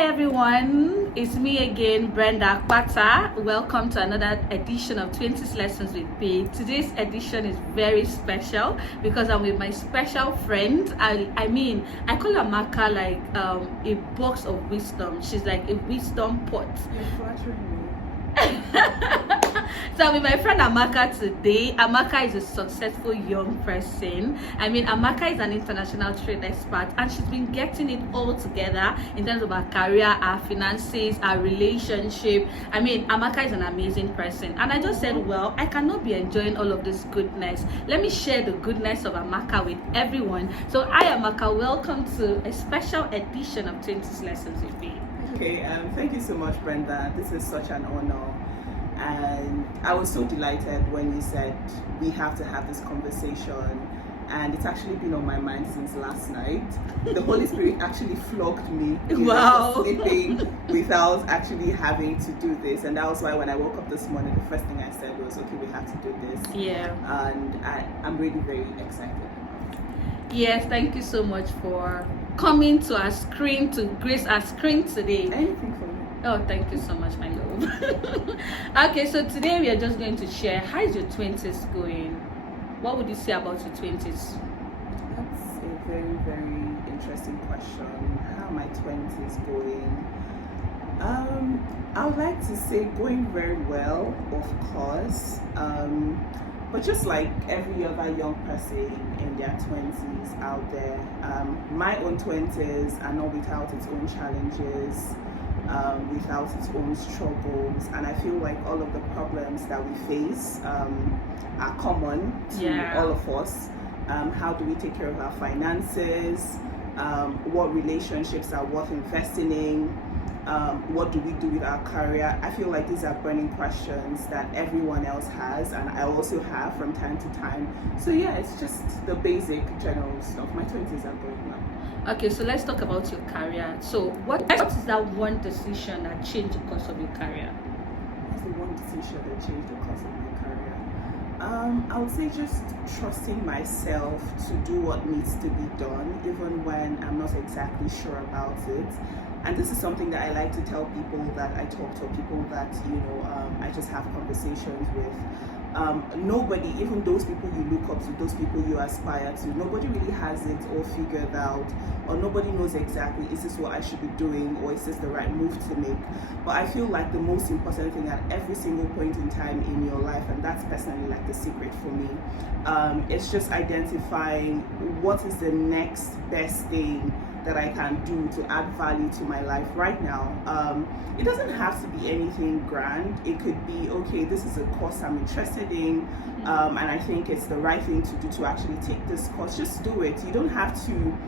Hi everyone, it's me again, Brenda Akpata. Welcome to another edition of 20s Lessons with B. Today's edition is very special because I'm with my special friend. I call Amaka like a box of wisdom. She's like a wisdom pot. You're flattering me. So I'm with my friend Amaka today. Amaka is a successful young person. Amaka is an international trade expert and she's been getting it all together in terms of her career, her finances, her relationship. Amaka is an amazing person. And I just said, well, I cannot be enjoying all of this goodness. Let me share the goodness of Amaka with everyone. So hi Amaka, welcome to a special edition of 20s Lessons with me. Okay, thank you so much, Brenda. This is such an honor. And I was so delighted when you said we have to have this conversation. And it's actually been on my mind since last night. The Holy Spirit actually flogged me Wow. sleeping without actually having to do this. And that was why when I woke up this morning, the first thing I said was, okay, we have to do this. Yeah. And I'm really very excited. Yes, thank you so much for coming to our screen, to grace our screen today. Anything for you? Oh, thank you so much, my love. Okay, so today we are just going to share, how is your 20s going? What would you say about your 20s? That's a very, very interesting question. How are my 20s going? I would like to say going very well, of course. But just like every other young person in their 20s out there, my own 20s are not without its own challenges, without its own struggles, and I feel like all of the problems that we face are common to all of us. How do we take care of our finances? What relationships are worth investing in? What do we do with our career? I feel like these are burning questions that everyone else has, and I also have from time to time. So yeah, it's just the basic general stuff. My 20s are going well. Okay, so let's talk about your career. So what is that one decision that changed the course of your career? What's the one decision that changed the course of my career? I would say just trusting myself to do what needs to be done, even when I'm not exactly sure about it. And this is something that I like to tell people that I talk to, people that, I just have conversations with. Nobody, even those people you look up to, those people you aspire to, nobody really has it all figured out, or nobody knows exactly, is this what I should be doing, or is this the right move to make? But I feel like the most important thing at every single point in time in your life, and that's personally like the secret for me, it's just identifying what is the next best thing that I can do to add value to my life right now. It doesn't have to be anything grand. It could be, okay, this is a course I'm interested in, and I think it's the right thing to do to actually take this course. Just do it. You don't have to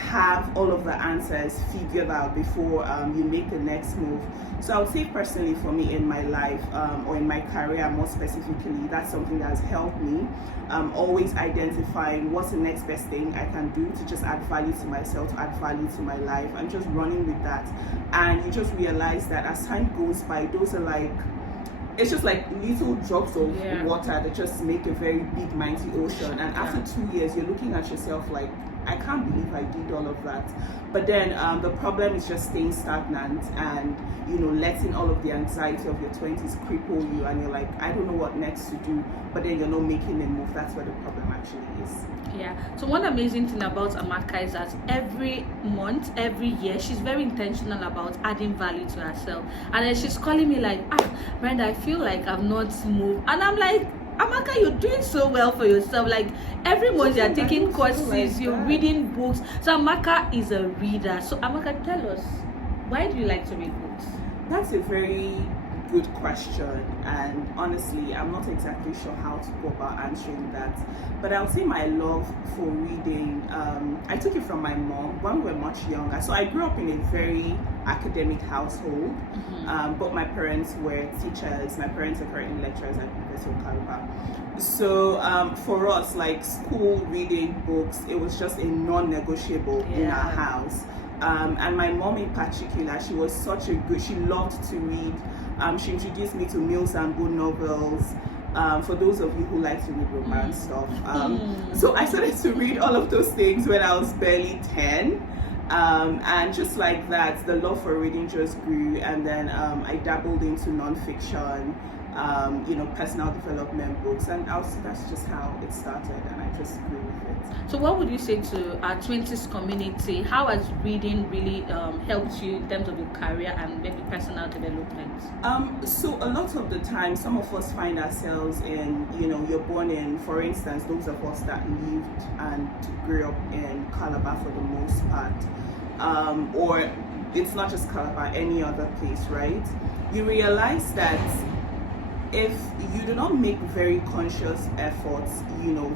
have all of the answers figured out before you make the next move. So I would say personally for me in my life, or in my career more specifically, that's something that has helped me. Always identifying what's the next best thing I can do to just add value to myself, to add value to my life, and just running with that. And you just realize that as time goes by, those are like, it's just like little drops of water that just make a very big mighty ocean. And after 2 years, you're looking at yourself like, I can't believe I did all of that. But then the problem is just staying stagnant and letting all of the anxiety of your 20s cripple you, and you're like, I don't know what next to do, but then you're not making a move. That's where the problem actually is. Yeah. So one amazing thing about Amaka is that every month, every year, she's very intentional about adding value to herself. And then she's calling me like, Brenda, I feel like I've not moved. And I'm like, Amaka, you're doing so well for yourself. Like every month you're taking courses, you're reading books. So Amaka is a reader. So Amaka, tell us, why do you like to read books? That's a very good question, and honestly I'm not exactly sure how to go about answering that, but I would say my love for reading, I took it from my mom when we were much younger. So I grew up in a very academic household, but my parents were teachers. My parents are currently lecturers at University of Calabar. So for us, like school reading books, it was just a non-negotiable in our house. And my mom in particular, she was such a good, she loved to read. She introduced me to Mills and Boon novels. For those of you who like to read romance stuff. So I started to read all of those things when I was barely 10. And just like that, the love for reading just grew, and then I dabbled into nonfiction, personal development books, and also that's just how it started, and I just grew with it. So what would you say to our Twenties community? How has reading really helped you in terms of your career and maybe personal development? So a lot of the time, some of us find ourselves in, you're born in, for instance, those of us that lived and grew up in Calabar for the most part, or it's not just Calabar, any other place, right? You realize that if you do not make very conscious efforts,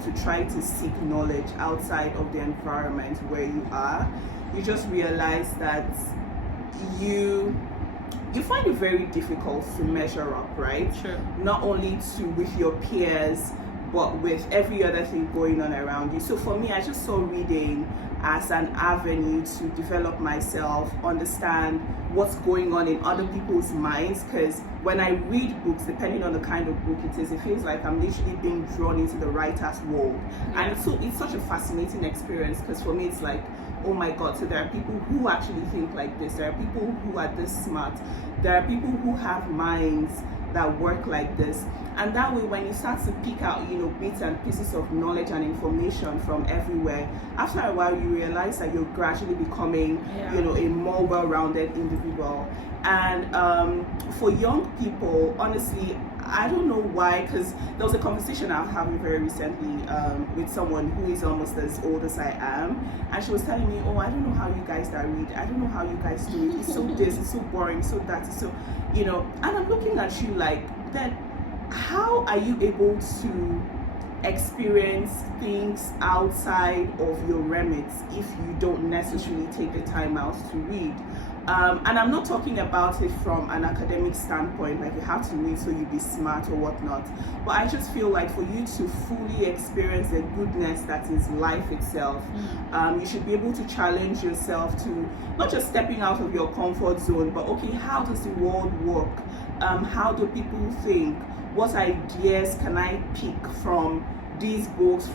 to try to seek knowledge outside of the environment where you are, you just realize that you find it very difficult to measure up, right? Sure. Not only with your peers, but with every other thing going on around you. So for me, I just saw reading as an avenue to develop myself, understand what's going on in other people's minds, because when I read books, depending on the kind of book it is, it feels like I'm literally being drawn into the writer's world. Yeah. And it's such a fascinating experience, because for me it's like, oh my god, so there are people who actually think like this, there are people who are this smart, there are people who have minds that work like this. And that way, when you start to pick out, bits and pieces of knowledge and information from everywhere, after a while you realize that you're gradually becoming, a more well-rounded individual. And for young people, honestly, I don't know why, because there was a conversation I was having very recently with someone who is almost as old as I am, and she was telling me, oh, I don't know how you guys that read, I don't know how you guys do it, it's so this, it's so boring, so that, so, and I'm looking at you like, then how are you able to experience things outside of your remit if you don't necessarily take the time out to read? And I'm not talking about it from an academic standpoint, like you have to read so you be smart or whatnot, but I just feel like for you to fully experience the goodness that is life itself, you should be able to challenge yourself to not just stepping out of your comfort zone, but okay, how does the world work? How do people think? What ideas can I pick from these books?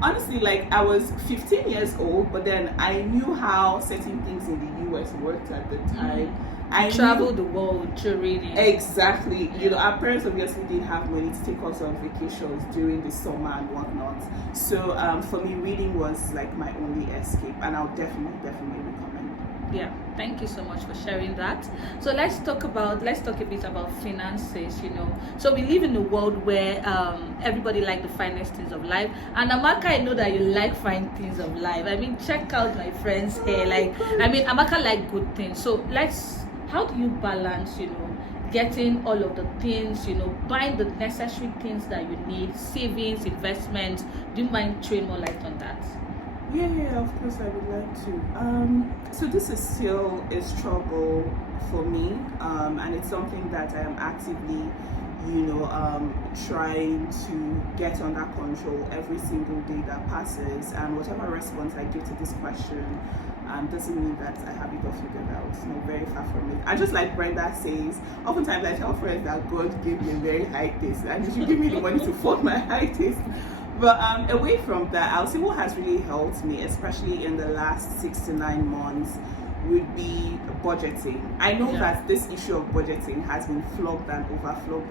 Honestly, like I was 15 years old, but then I knew how certain things in the US worked at the time. I traveled the world through reading. Exactly. Our parents obviously didn't have money to take us on vacations during the summer and whatnot. So for me, reading was like my only escape, and I'll definitely recommend. Yeah, thank you so much for sharing that. So let's talk a bit about finances. So we live in a world where everybody like the finest things of life, and Amaka, I know that you like fine things of life. I mean, check out my friends here. Amaka like good things. So how do you balance getting all of the things, buying the necessary things that you need, savings, investments? Do you mind throwing more light on that? Yeah, of course I would like to. So this is still a struggle for me, and it's something that I am actively, trying to get under control every single day that passes. And whatever response I give to this question doesn't mean that I have it all figured out. No, very far from it. And just like Brenda says, oftentimes I tell friends that God gave me a very high taste, and you should give me the money to fund my high taste. But away from that, I'll say what has really helped me, especially in the last 6 to 9 months, would be budgeting. I know that this issue of budgeting has been flogged and overflogged.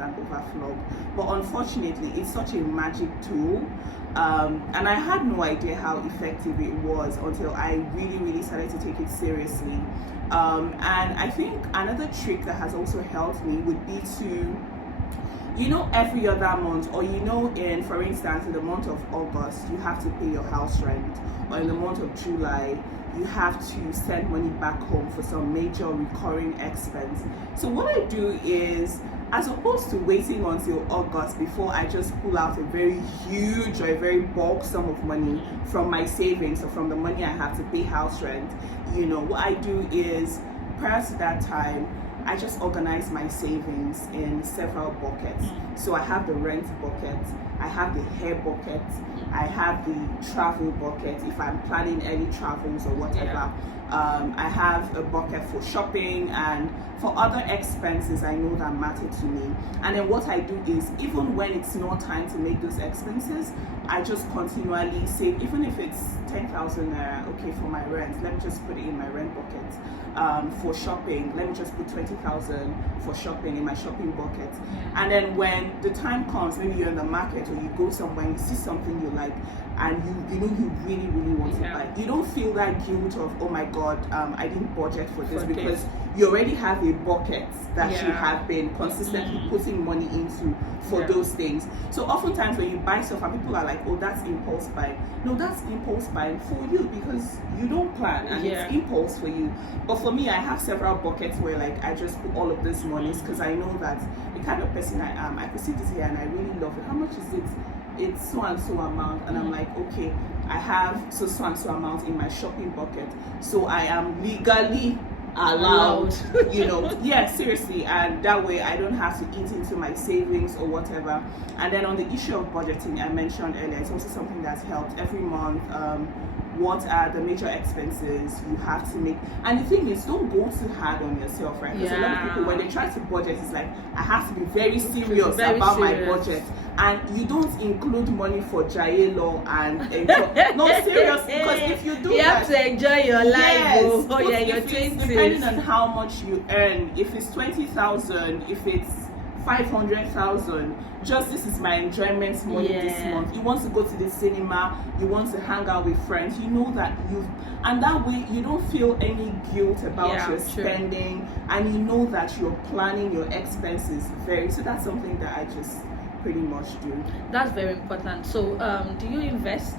But unfortunately, it's such a magic tool. And I had no idea how effective it was until I really, really started to take it seriously. And I think another trick that has also helped me would be to every other month, or for instance, in the month of August, you have to pay your house rent, or in the month of July, you have to send money back home for some major recurring expense. So what I do is, as opposed to waiting until August before I just pull out a very huge or a very bulk sum of money from my savings or from the money I have to pay house rent, what I do is, prior to that time, I just organize my savings in several buckets. So I have the rent bucket, I have the hair bucket, I have the travel bucket if I'm planning any travels or whatever. I have a bucket for shopping and for other expenses I know that matter to me. And then what I do is, even when it's not time to make those expenses, I just continually save. Even if it's 10,000 okay, for my rent, let me just put it in my rent bucket. For shopping, let me just put 20,000 for shopping in my shopping bucket. And then when the time comes, maybe you're in the market or you go somewhere and you see something you like, and you know you really want to buy, you don't feel that guilt of, oh my god, I didn't budget for this, because you already have a bucket that you have been consistently putting money into for those things. So oftentimes when you buy stuff and people are like, oh, that's impulse buying. No, that's impulse buying for you because you don't plan, and it's impulse for you. But for me, I have several buckets where like I just put all of this money because I know that the kind of person I am, I could see this here and I really love it. How much is it? It's so and so amount, and I'm like, okay, I have so and so amount in my shopping bucket, so I am legally allowed, you know, seriously, and that way I don't have to eat into my savings or whatever. And then on the issue of budgeting I mentioned earlier, it's also something that's helped every month. What are the major expenses you have to make? And the thing is, don't go too hard on yourself, right? Because a lot of people, when they try to budget, it's like, I have to be very serious about my budget. And you don't include money for Jaelo and no, serious, because if you do you have to enjoy your life. Your 20s. Depending on how much you earn, if it's 20,000, if it's 500,000, just this is my enjoyment money this month. You want to go to the cinema, you want to hang out with friends, you know that and that way you don't feel any guilt about your spending, and you know that you're planning your expenses so that's something that I just pretty much do. That's very important. So do you invest?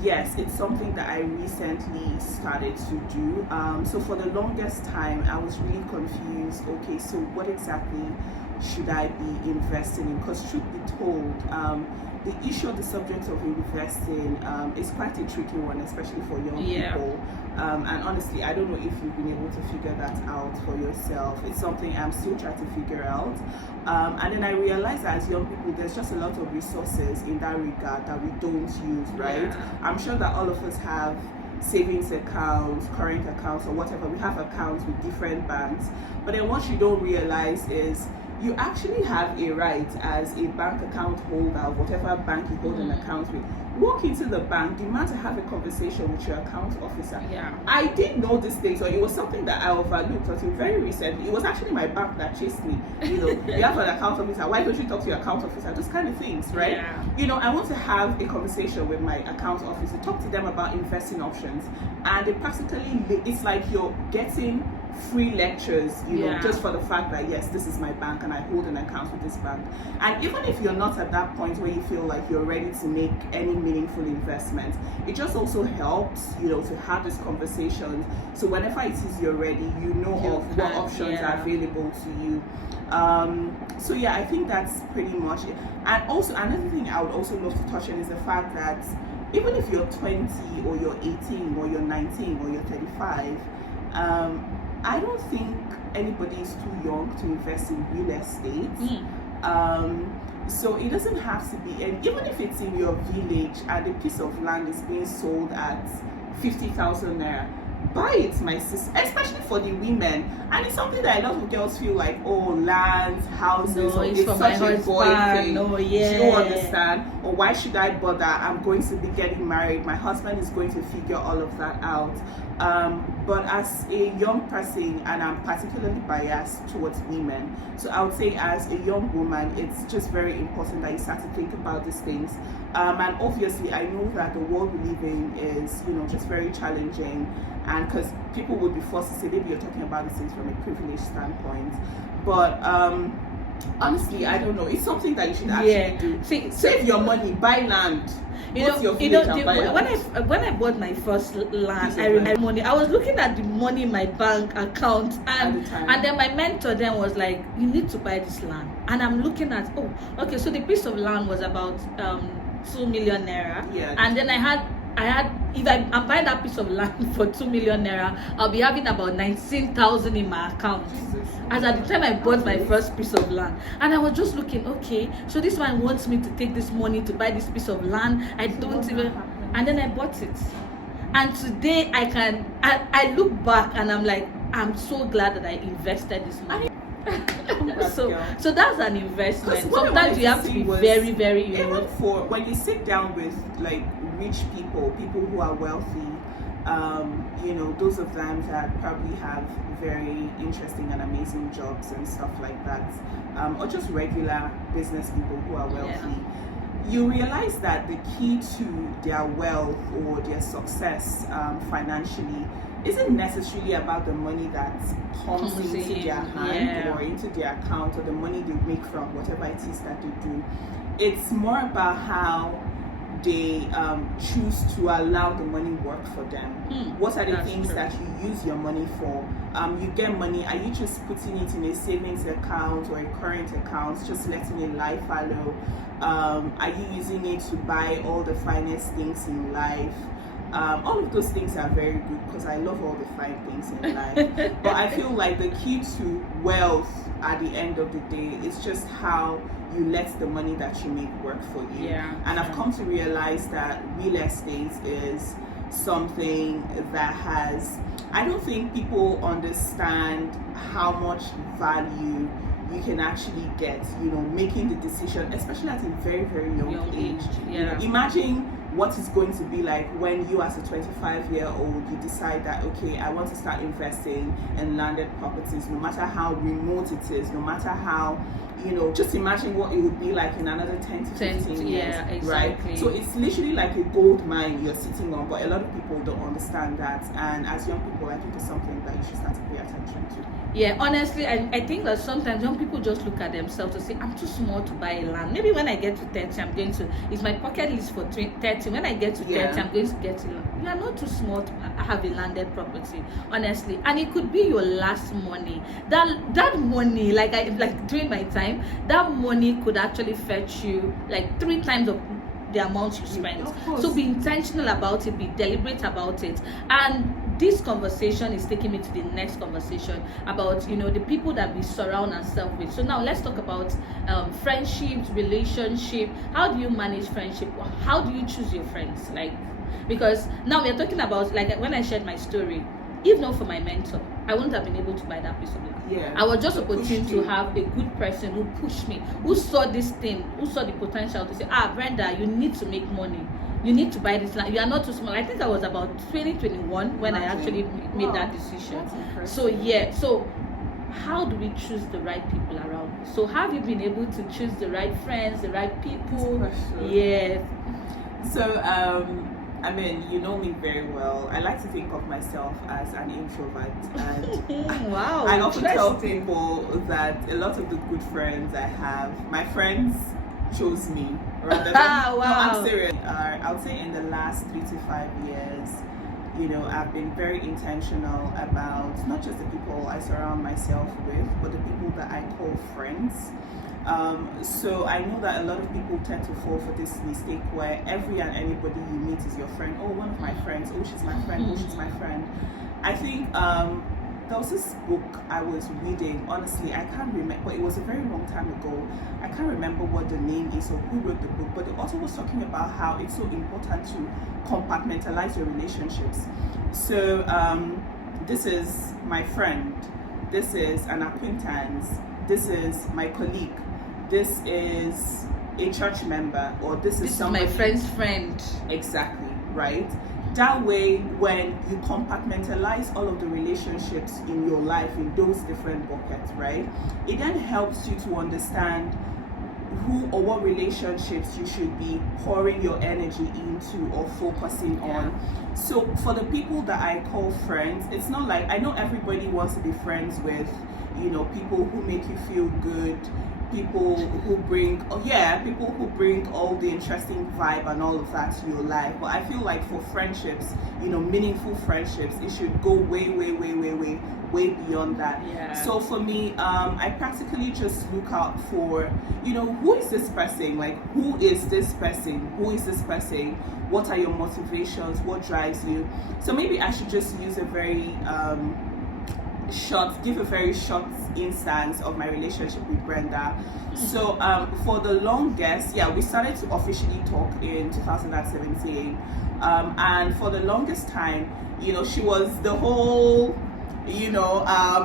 Yes, it's something that I recently started to do. So for the longest time, I was really confused. Okay, so what exactly should I be investing in? Because truth be told, the issue of the subject of investing is quite a tricky one, especially for young people. And honestly, I don't know if you've been able to figure that out for yourself. It's something I'm still trying to figure out. And then I realized that as young people, there's just a lot of resources in that regard that we don't use, right? I'm sure that all of us have savings accounts, current accounts, or whatever. We have accounts with different banks. But then what you don't realize is you actually have a right as a bank account holder, whatever bank you hold an account with. Walk into the bank, demand to have a conversation with your account officer. I didn't know these things, or it was something that I overlooked until very recently. It was actually my bank that chased me. You know, you have an account officer, why don't you talk to your account officer? Those kind of things, right? You know, I want to have a conversation with my account officer, talk to them about investing options, and they practically, it's like you're getting free lectures, you know, just for the fact that yes, this is my bank and I hold an account with this bank. And even if you're not at that point where you feel like you're ready to make any meaningful investment, it just also helps, you know, to have this conversation. So whenever it is you're ready, you know of what options are available to you. So yeah, I think that's pretty much it. And also another thing I would also love to touch on is the fact that even if you're 20 or you're 18 or you're 19 or you're 35, I don't think anybody is too young to invest in real estate. So it doesn't have to be, and even if it's in your village and a piece of land is being sold at 50,000 naira, buy it, my sister, especially for the women. And it's something that a lot of girls feel like, oh, land, houses, it's such a boy thing. Do you understand? Or why should I bother? I'm going to be getting married. My husband is going to figure all of that out. But as a young person, and I'm particularly biased towards women, so I would say as a young woman, it's just very important that you start to think about these things. And obviously, I know that the world we live in is, you know, just very challenging, and because people would be forced to say, maybe you're talking about these things from a privileged standpoint, but honestly, I don't know. It's something that you should actually do. Save your money, buy land. When I bought my first land, I remember money. I was looking at the money in my bank account, and then my mentor then was like, "You need to buy this land." And I'm looking at, so the piece of land was about 2 million naira, and then I had I'm buying that piece of land for 2 million naira, I'll be having about 19,000 in my account. As at the time I bought my first piece of land, and I was just looking, okay, so this man wants me to take this money to buy this piece of land. I don't even, and then I bought it. And today I look back and I'm like, I'm so glad that I invested this money. So that's an investment. Sometimes you have to be very, very, even for when you sit down with like rich people who are wealthy, those of them that probably have very interesting and amazing jobs and stuff like that, or just regular business people who are wealthy. You realize that the key to their wealth or their success financially isn't necessarily about the money that comes into their hand or into their account, or the money they make from whatever it is that they do. It's more about how they choose to allow the money work for them. What are the things that you use your money for? You get money, are you just putting it in a savings account or a current account, just letting it lie fallow? Are you using it to buy all the finest things in life? All of those things are very good because I love all the fine things in life. But I feel like the key to wealth at the end of the day is just how you let the money that you make work for you. And I've come to realize that real estate is something that I don't think people understand how much value you can actually get, making the decision, especially at a very, very young age. Imagine what it's going to be like when you, as a 25-year-old, you decide that, okay, I want to start investing in landed properties, no matter how remote it is, no matter how, just imagine what it would be like in another 10 to 15 years, exactly. Right? So it's literally like a gold mine you're sitting on, but a lot of people don't understand that. And as young people, I think it's something that you should start to pay attention to. Yeah, honestly, I think that sometimes young people just look at themselves to say, I'm too small to buy a land. Maybe when I get to 30, it's my pocket list for 30. When I get to 30, I'm going to get a land. You are not too small to have a landed property, honestly. And it could be your last money. That money, like during my time, that money could actually fetch you like 3 times of the amount you spend. So be intentional about it, be deliberate about it. And this conversation is taking me to the next conversation about the people that we surround ourselves with. So now let's talk about friendships, relationship. How do you manage friendship? How do you choose your friends? Because now we're talking about, like, when I shared my story, if not for my mentor, I wouldn't have been able to buy that piece of land. I was just opportune to have a good person who pushed me, who saw this thing, who saw the potential to say, Brenda, you need to make money. You need to buy this land. You are not too small. I think I was about 2021 when I actually made that decision. So how do we choose the right people around? So have you been able to choose the right friends, the right people? So you know me very well. I like to think of myself as an introvert, and wow, I often tell people that a lot of the good friends I have, my friends chose me rather than wow. No, I'm serious. I would say in the last 3 to 5 years, I've been very intentional about not just the people I surround myself with, but the people that I call friends. So I know that a lot of people tend to fall for this mistake where every and anybody you meet is your friend. Oh, one of my friends. Oh, she's my friend. Oh, she's my friend. I think there was this book I was reading. Honestly, I can't remember, but it was a very long time ago. I can't remember what the name is or who wrote the book, but the author was talking about how it's so important to compartmentalize your relationships. So this is my friend. This is an acquaintance. This is my colleague. This is a church member, or this is my friend's friend. Exactly, right? That way, when you compartmentalize all of the relationships in your life in those different buckets, right, it then helps you to understand who or what relationships you should be pouring your energy into or focusing on. So for the people that I call friends, it's not like, I know everybody wants to be friends with, people who make you feel good, people who bring all the interesting vibe and all of that to your life. But I feel like for friendships, meaningful friendships, it should go way beyond that. Yeah. So for me, I practically just look out for, who is this person? Like, who is this person? What are your motivations? What drives you? So maybe I should just use a very short instance of my relationship with Brenda. So for the longest, we started to officially talk in 2017, and for the longest time, she was the whole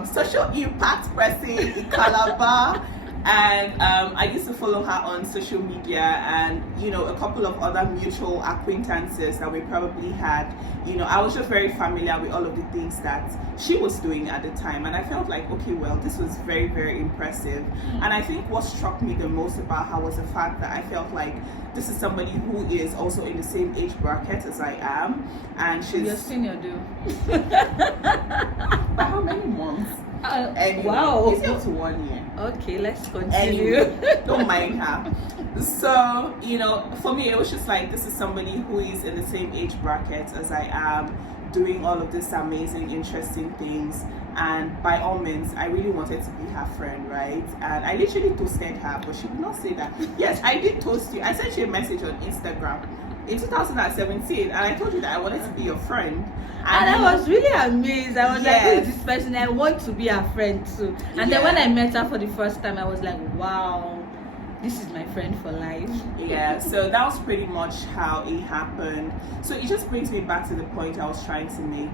social impact person in Calabar. And I used to follow her on social media, and a couple of other mutual acquaintances that we probably had. I was just very familiar with all of the things that she was doing at the time, and I felt like, okay, well, this was very, very impressive. And I think what struck me the most about her was the fact that I felt like this is somebody who is also in the same age bracket as I am, and she's your senior, dude. By how many months? Anyway, Wow. It's up to 1 year. Okay, let's continue. Anyway, don't mind her. So, for me, it was just like, this is somebody who is in the same age bracket as I am, doing all of these amazing, interesting things. And by all means, I really wanted to be her friend, right? And I literally toasted her, but she would not say that. Yes, I did toast you. I sent you a message on Instagram in 2017, and I told you that I wanted to be your friend. And I was really amazed. I was like, who is this person? I want to be her friend too. And then when I met her for the first time, I was like, wow, this is my friend for life. Yeah, so that was pretty much how it happened. So it just brings me back to the point I was trying to make.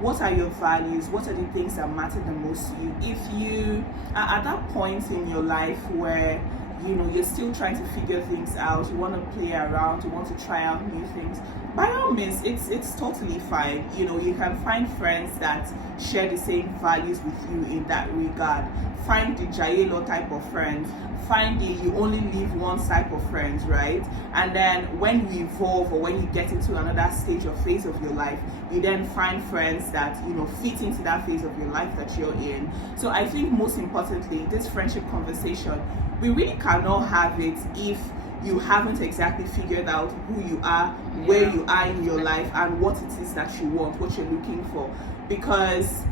What are your values? What are the things that matter the most to you? If you are at that point in your life where you're still trying to figure things out, you want to play around, you want to try out new things, by all means, it's totally fine. You can find friends that share the same values with you in that regard. Find the Jaelo type of friends. Find the you only live once type of friends, right? And then when you evolve, or when you get into another stage or phase of your life, you then find friends that fit into that phase of your life that you're in. So I think most importantly, this friendship conversation, we really cannot have it if you haven't exactly figured out who you are, where you are in your life, and what it is that you want, what you're looking for. Because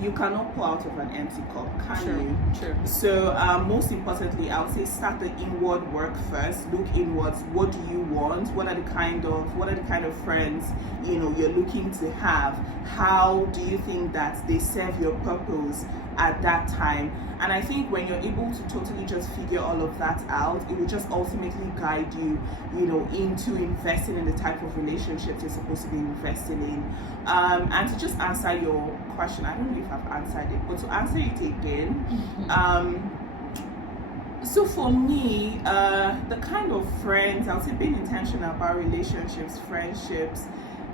you cannot pour out of an empty cup, can you? Sure. So most importantly, I would say start the inward work first. Look inwards. What do you want? What are the kind of friends you're looking to have? How do you think that they serve your purpose at that time? And I think when you're able to totally just figure all of that out, it will just ultimately guide you, into investing in the type of relationships you're supposed to be investing in. And to just answer your question, I don't know if I've answered it, but to answer it again, so for me, the kind of friends, I would say being intentional about relationships, friendships,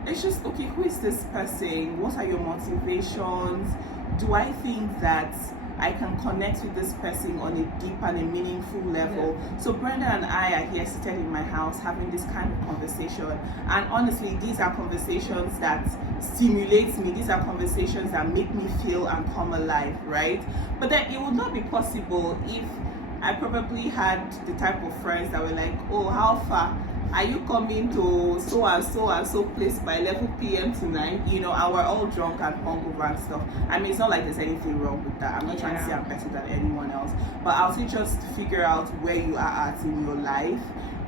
it's just, okay, who is this person? What are your motivations? Do I think that I can connect with this person on a deep and a meaningful level? So Brenda and I are here seated in my house having this kind of conversation, and honestly, these are conversations that stimulate me. These are conversations that make me feel and come alive, right? But then it would not be possible if I probably had the type of friends that were like, oh, how far are you coming to so and so place by 11 p.m. tonight? And we're all drunk and hungover and stuff. I mean, it's not like there's anything wrong with that. I'm not trying to say I'm better than anyone else. But I'll say just figure out where you are at in your life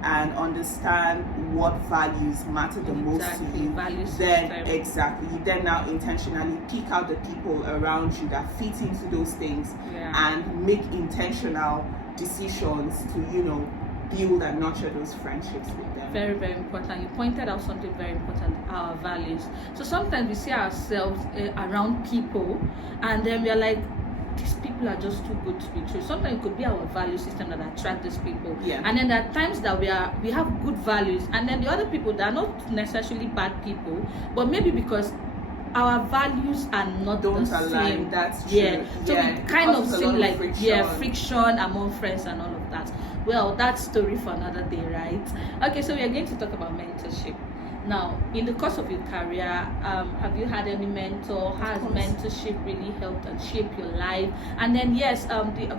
and understand what values matter the most to you. You then now intentionally pick out the people around you that fit into those things and make intentional decisions to, build and nurture those friendships with them. Very, very important. You pointed out something very important, our values. So sometimes we see ourselves around people, and then we are like, these people are just too good to be true. Sometimes it could be our value system that attract these people. And then there are times that we have good values, and then the other people that are not necessarily bad people, but maybe because our values are not don't the align. same. That's true. So it kind of seems like friction among friends and all of that. Well, that's story for another day, right? Okay, so we are going to talk about mentorship. Now, in the course of your career, have you had any mentor? How has mentorship really helped and shape your life? And then, yes,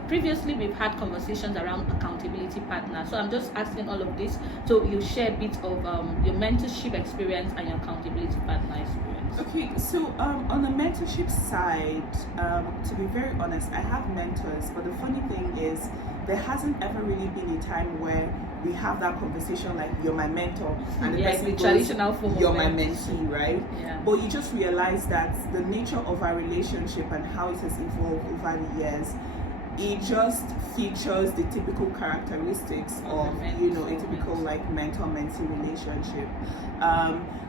previously we've had conversations around accountability partners. So I'm just asking all of this. So you share a bit of your mentorship experience and your accountability partner experience. Okay, so on the mentorship side, to be very honest, I have mentors, but the funny thing is there hasn't ever really been a time where we have that conversation like you're my mentor and the person goes, traditional form you're my mentee, right? Yeah. But you just realize that the nature of our relationship and how it has evolved over the years, it just features the typical characteristics of a typical like mentor-mentee relationship.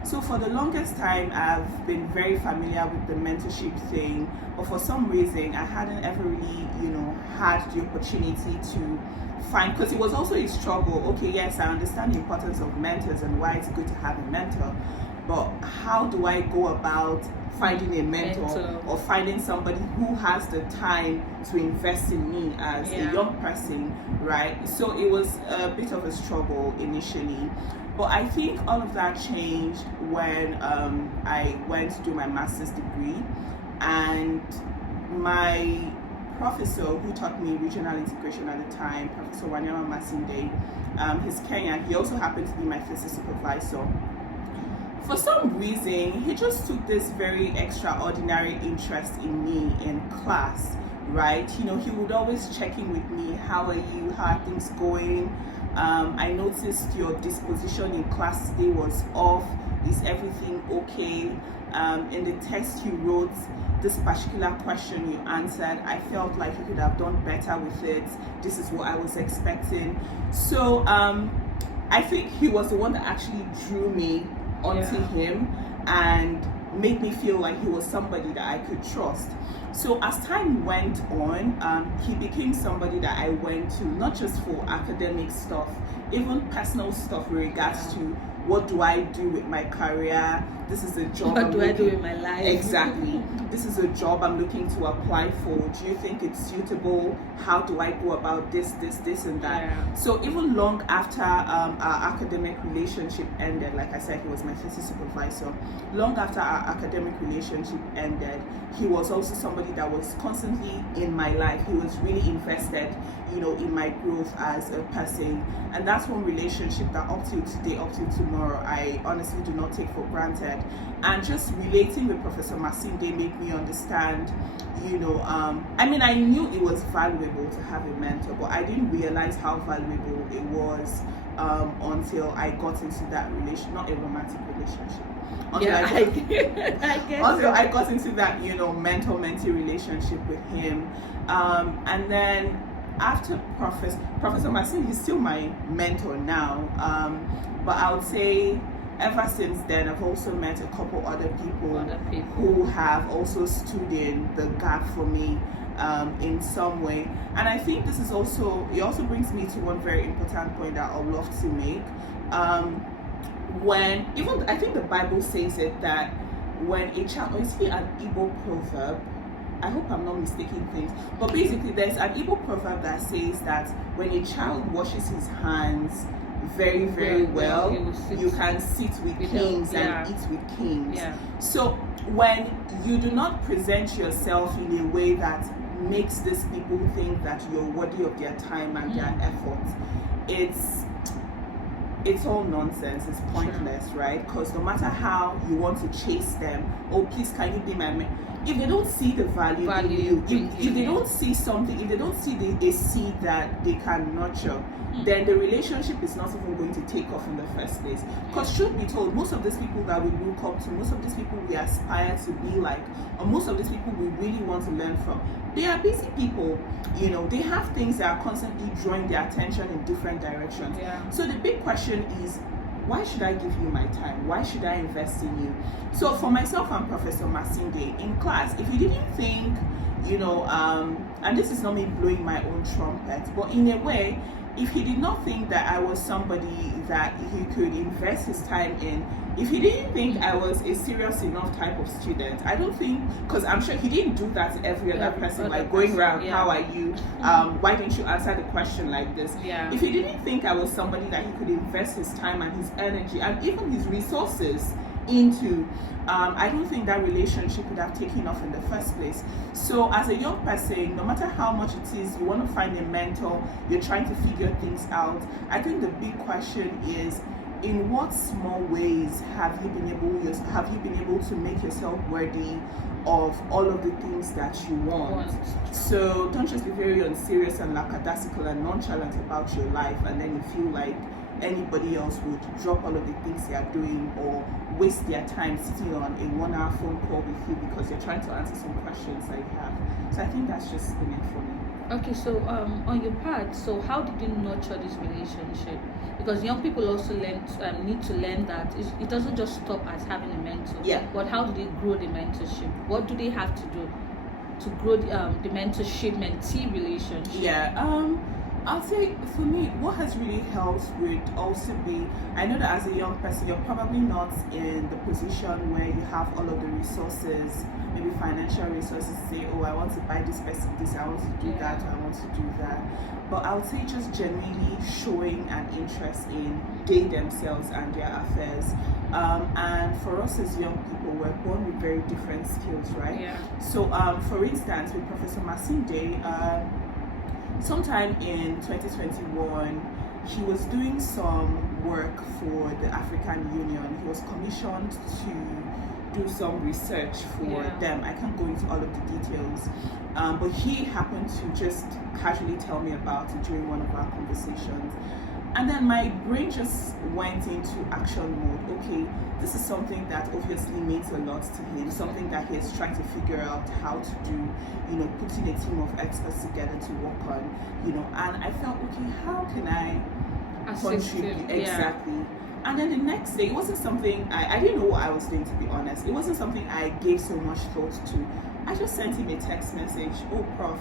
So for the longest time I've been very familiar with the mentorship thing, but for some reason I hadn't ever really had the opportunity to find, because it was also a struggle. Okay, yes, I understand the importance of mentors and why it's good to have a mentor, but how do I go about finding a mentor or finding somebody who has the time to invest in me as a young person, right? So it was a bit of a struggle initially, but I think all of that changed when I went to do my master's degree, and my professor who taught me regional integration at the time, Professor Wanyama Masinde, he's Kenyan. He also happened to be my thesis supervisor. For some reason, he just took this very extraordinary interest in me in class, right? He would always check in with me. How are you? How are things going? I noticed your disposition in class today was off. Is everything okay? In the test you wrote, this particular question you answered, I felt like you could have done better with it. This is what I was expecting. So I think he was the one that actually drew me onto him and made me feel like he was somebody that I could trust. So as time went on, he became somebody that I went to, not just for academic stuff, even personal stuff with regards to what do I do with my career. This is a job. What do I do with my life? Exactly. This is a job I'm looking to apply for. Do you think it's suitable? How do I go about this, and that? Yeah. So even long after our academic relationship ended, like I said, he was my thesis supervisor. Long after our academic relationship ended, he was also somebody that was constantly in my life. He was really invested, in my growth as a person. And that's one relationship that up till today, up till tomorrow, I honestly do not take for granted. And just relating with Professor Masinde made me understand, I knew it was valuable to have a mentor, but I didn't realize how valuable it was until I got into that not a romantic relationship. Until I got into that, mentor-mentee relationship with him. And then after Professor Masinde, he's still my mentor now. But I would say ever since then, I've also met a couple other people who have also stood in the gap for me in some way. And I think it also brings me to one very important point that I would love to make. I think the Bible says it, that when a child, or it's an Igbo proverb, I hope I'm not mistaking things, but basically there's an Igbo proverb that says that when a child washes his hands very, very well, you can sit with kings and eat with kings. So when you do not present yourself in a way that makes these people think that you're worthy of their time and their effort, it's all nonsense. It's pointless, right? Because no matter how you want to chase them, oh please can you be my man, if they don't see the value in you, if they don't see something, if they don't see a seed that they can nurture, then the relationship is not even going to take off in the first place. Because truth be told, most of these people that we look up to, most of these people we aspire to be like, or most of these people we really want to learn from, they are busy people. They have things that are constantly drawing their attention in different directions. So the big question is, why should I give you my time? Why should I invest in you? So for myself and Professor Masinde in class, if you didn't think, and this is not me blowing my own trumpet, but in a way, if he did not think that I was somebody that he could invest his time in, if he didn't think I was a serious enough type of student, I don't think, because I'm sure he didn't do that to every other person, like going around, how are you? Why didn't you answer the question like this? If he didn't think I was somebody that he could invest his time and his energy and even his resources into, I don't think that relationship would have taken off in the first place. So as a young person, no matter how much it is, you want to find a mentor, you're trying to figure things out. I think the big question is, in what small ways have you been able to make yourself worthy of all of the things that you want? So don't just be very unserious and lackadaisical and nonchalant about your life, and then you feel like anybody else would drop all of the things they are doing or waste their time sitting on a 1 hour phone call with you because you're trying to answer some questions that you have. So I think that's just been it for me. Okay, so on your part, so how did you nurture this relationship? Because young people also need to learn that it doesn't just stop at having a mentor. But how do they grow the mentorship? What do they have to do to grow the mentorship-mentee relationship? I'll say for me, what has really helped would also be, I know that as a young person, you're probably not in the position where you have all of the resources, maybe financial resources to say, oh, I want to buy this person this, I want to do that, or I want to do that. But I would say just genuinely showing an interest in they themselves and their affairs. And for us as young people, we're born with very different skills, right? So for instance, with Professor Masinde, sometime in 2021, he was doing some work for the African Union. He was commissioned to do some research for them. I can't go into all of the details, but he happened to just casually tell me about it during one of our conversations. And then my brain just went into action mode. Okay, this is something that obviously means a lot to him, something that he's trying to figure out how to do, putting a team of experts together to work on, and I felt, okay, how can I contribute? Exactly. And then the next day, it wasn't something, I didn't know what I was doing, to be honest. It wasn't something I gave so much thought to. I just sent him a text message. Oh, Prof,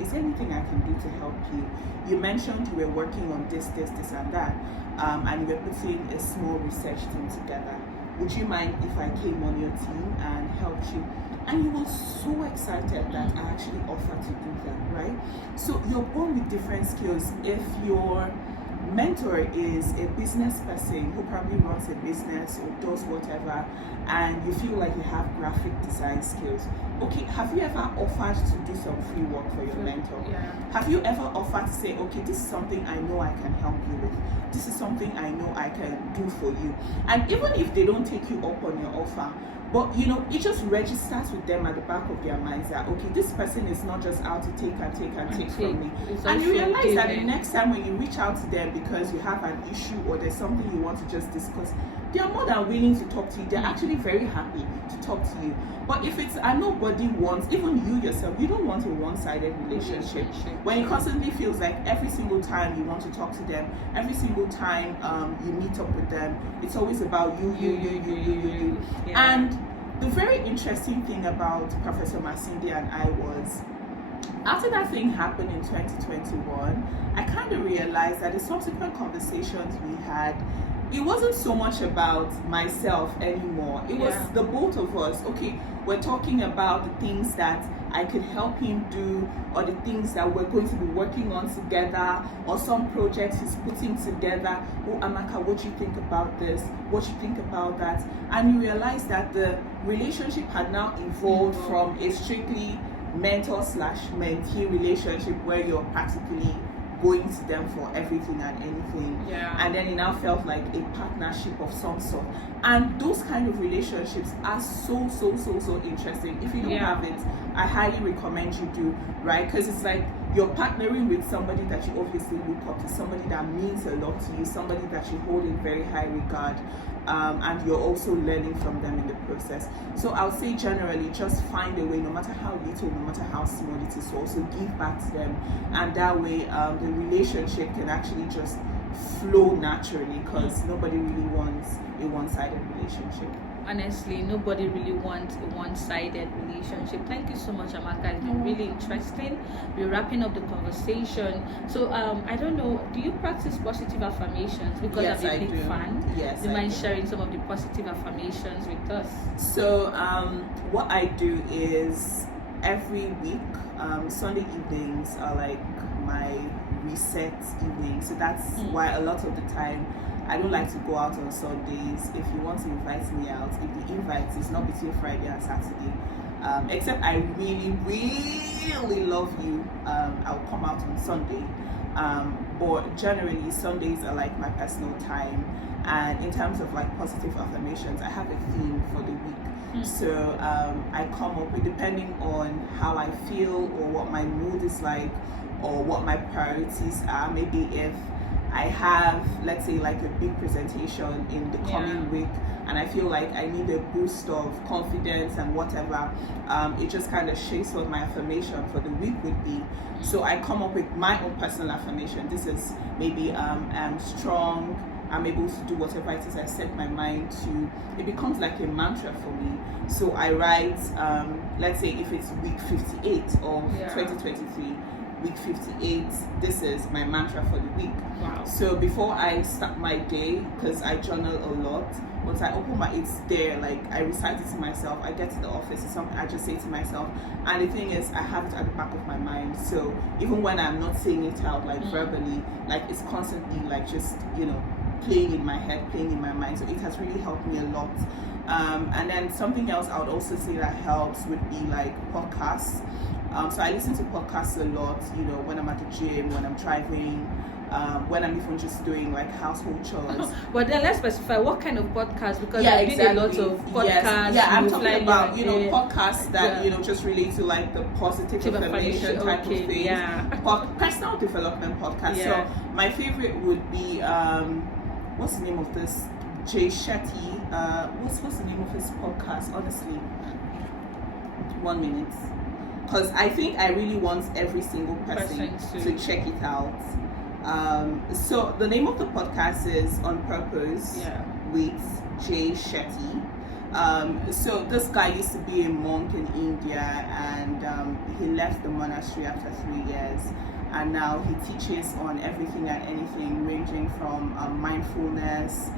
is there anything I can do to help you? You mentioned you were working on this, and that, and you were putting a small research team together. Would you mind if I came on your team and helped you? And he was so excited that I actually offered to do that, right? So you're born with different skills. If your mentor is a business person who probably runs a business or does whatever, and you feel like you have graphic design skills, okay, have you ever offered to do some free work for your mentor? Have you ever offered to say, okay, this is something I know I can help you with, this is something I know I can do for you? And even if they don't take you up on your offer, but it just registers with them at the back of their minds that, okay, this person is not just out to take from me. And you realize that the next time when you reach out to them because you have an issue or there's something you want to just discuss, they are more than willing to talk to you. They're actually very happy to talk to you. But if it's, and nobody wants, even you yourself, you don't want a one-sided relationship. When it constantly feels like every single time you want to talk to them, every single time you meet up with them, it's always about you. And the very interesting thing about Professor Masinde and I was, after that thing happened in 2021, I kind of realized that the subsequent conversations we had, it wasn't so much about myself anymore. It was the both of us. Okay, we're talking about the things that I could help him do, or the things that we're going to be working on together, or some projects he's putting together. Oh, Amaka, what do you think about this? What do you think about that? And you realize that the relationship had now evolved from a strictly mentor/mentee relationship where you're practically going to them for everything and anything, and then it now felt like a partnership of some sort. And those kind of relationships are so interesting. If you don't have it, I highly recommend you do, right? Because it's like you're partnering with somebody that you obviously look up to, somebody that means a lot to you, somebody that you hold in very high regard, and you're also learning from them in the process. So I'll say generally, just find a way, no matter how little, no matter how small it is, to also give back to them, and that way the relationship can actually just flow naturally, because nobody really wants a one-sided relationship. Honestly, nobody really wants a one-sided relationship. Thank you so much, Amaka. It's been really interesting. We're wrapping up the conversation. So I don't know, do you practice positive affirmations? Because Yes, I'm a I big do. fan. Yes, Do you I mind do. sharing some of the positive affirmations with us? So what I do is every week, Sunday evenings are like my reset evening. So that's why a lot of the time I don't like to go out on Sundays. If you want to invite me out, if the invite is not between Friday and Saturday, except I really, really love you, I'll come out on Sunday. But generally, Sundays are like my personal time. And in terms of like positive affirmations, I have a theme for the week. So I come up with, depending on how I feel or what my mood is like or what my priorities are. Maybe if I have, let's say, like a big presentation in the coming week, and I feel like I need a boost of confidence and whatever, it just kind of shapes what my affirmation for the week would be. So I come up with my own personal affirmation. This is maybe I'm strong, I'm able to do whatever it is I set my mind to. It becomes like a mantra for me. So I write, let's say if it's week 58 of 2023, week 58, this is my mantra for the week. Wow. So before I start my day, because I journal a lot, once I open it's there, like I recite it to myself. I get to the office, it's something I just say to myself. And the thing is, I have it at the back of my mind. So even when I'm not saying it out, like verbally, like it's constantly like just, playing in my head, playing in my mind. So it has really helped me a lot. And then something else I would also say that helps would be like podcasts. So I listen to podcasts a lot, when I'm at the gym, when I'm driving, when I'm even just doing like household chores. But then let's specify what kind of podcast, because I did a lot of podcasts. Yes. Yeah, I'm talking about podcasts that just relate to like the positive information type of thing. Yeah. Personal development podcasts. Yeah. So my favorite would be what's the name of this? Jay Shetty. What's the name of his podcast? Honestly, 1 minute. Because I think I really want every single person to check it out. So the name of the podcast is On Purpose with Jay Shetty. So this guy used to be a monk in India, and he left the monastery after 3 years, and now he teaches on everything and anything, ranging from mindfulness,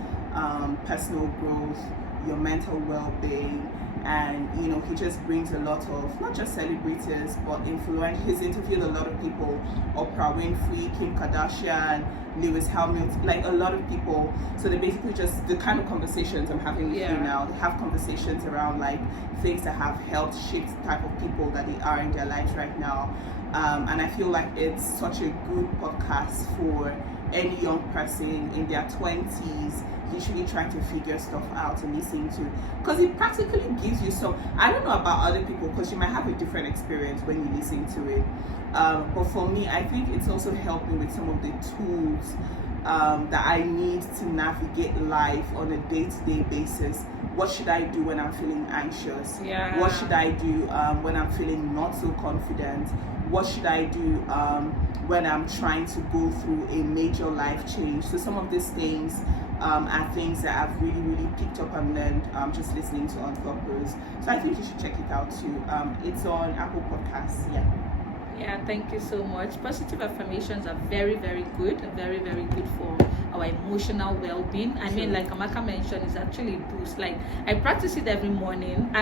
personal growth, your mental well-being. And he just brings a lot of not just celebrities but influence. He's interviewed a lot of people: Oprah Winfrey, Kim Kardashian, Lewis Hamilton, like a lot of people. So they basically just the kind of conversations I'm having with you now. They have conversations around like things that have helped shape the type of people that they are in their lives right now. And I feel like it's such a good podcast for any young person in their 20s, literally trying to figure stuff out and listening to, because it practically gives you some, I don't know about other people because you might have a different experience when you listen to it, but for me, I think it's also helped me with some of the tools that I need to navigate life on a day-to-day basis. What should I do when I'm feeling anxious? What should I do when I'm feeling not so confident? What should I do when I'm trying to go through a major life change? So some of these things are things that I've really, really picked up and learned just listening to On Purpose. So I think you should check it out too. It's on Apple Podcasts. Yeah, thank you so much. Positive affirmations are very, very good. Very, very good for our emotional well-being. I mean, like Amaka mentioned, it's actually a boost. Like, I practice it every morning.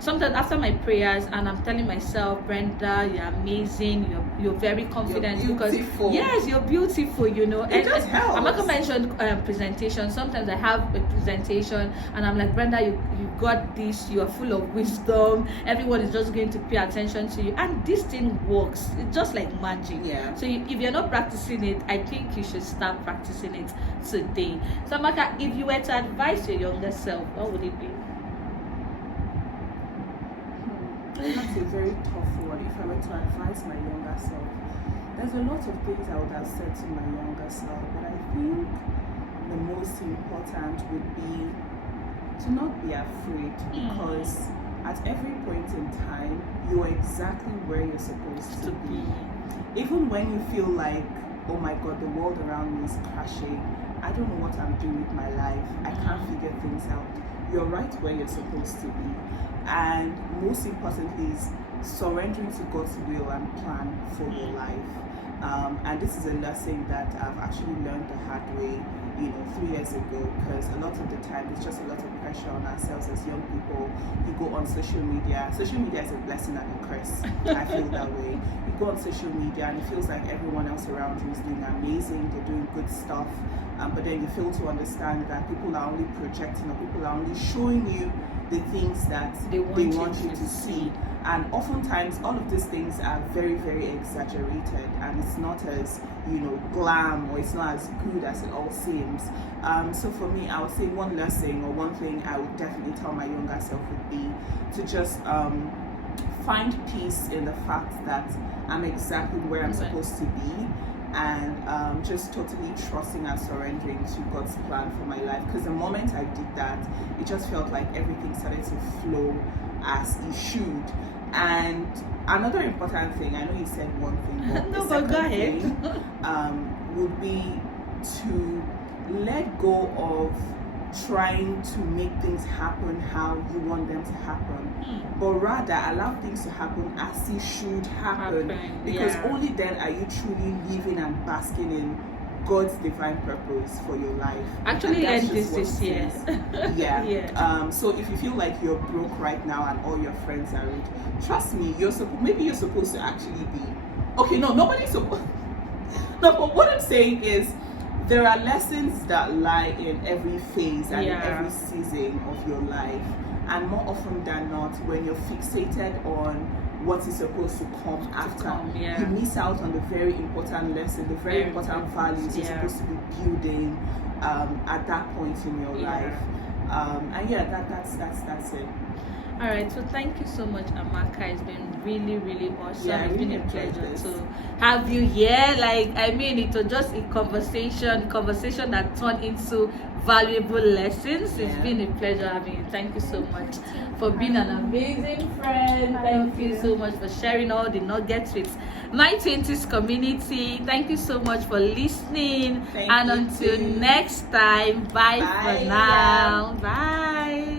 Sometimes after my prayers, and I'm telling myself, Brenda, you're amazing, you're very confident, because yes, you're beautiful, It just helps. Amaka mentioned presentation. Sometimes I have a presentation and I'm like, Brenda, you got this, you are full of wisdom, everyone is just going to pay attention to you, and this thing works. It's just like magic. So if you're not practicing it, I think you should start practicing it today. So Amaka, if you were to advise your younger self, what would it be? That's a very tough one. If I were to advise my younger self, there's a lot of things I would have said to my younger self, but I think the most important would be to not be afraid, because at every point in time, you're exactly where you're supposed to be. Even when you feel like, oh my God, the world around me is crashing, I don't know what I'm doing with my life, I can't figure things out. you're right where you're supposed to be. And most importantly is surrendering to God's will and plan for your life. And this is a lesson that I've actually learned the hard way, 3 years ago, because a lot of the time there's just a lot of pressure on ourselves as young people. You go on social media. Social media is a blessing and a curse. I feel that way. You go on social media and it feels like everyone else around you is doing amazing, they're doing good stuff, but then you fail to understand that people are only projecting, or people are only showing you the things that they want you to see. And oftentimes all of these things are very, very exaggerated, and it's not as glam, or it's not as good as it all seems. So for me, I would say one lesson, or one thing I would definitely tell my younger self would be to just find peace in the fact that I'm exactly where I'm supposed to be, and just totally trusting and surrendering to God's plan for my life. Because the moment I did that, it just felt like everything started to flow as it should. And another important thing, I know you said one thing, but no, the but go second ahead. thing would be to let go of trying to make things happen how you want them to happen, but rather allow things to happen as it should happen. Because only then are you truly living and basking in God's divine purpose for your life. Actually, end this year. Yeah. So if you feel like you're broke right now and all your friends are rich, trust me, maybe you're supposed to actually be. Okay, no, nobody's supposed. No, but what I'm saying is, there are lessons that lie in every phase and in every season of your life, and more often than not, when you're fixated on what is supposed to come after, you miss out on the very important lesson, the very important values you're supposed to be building at that point in your life. And that's it. All right, so thank you so much, Amaka. It's been really, really awesome. It's been a pleasure to have you here. It was just a conversation that turned into valuable lessons. It's been a pleasure having you. Thank you so much for being an amazing friend. Thank you so much for sharing all the nuggets with my 20s community. Thank you so much for listening. And until next time, bye for now. Bye.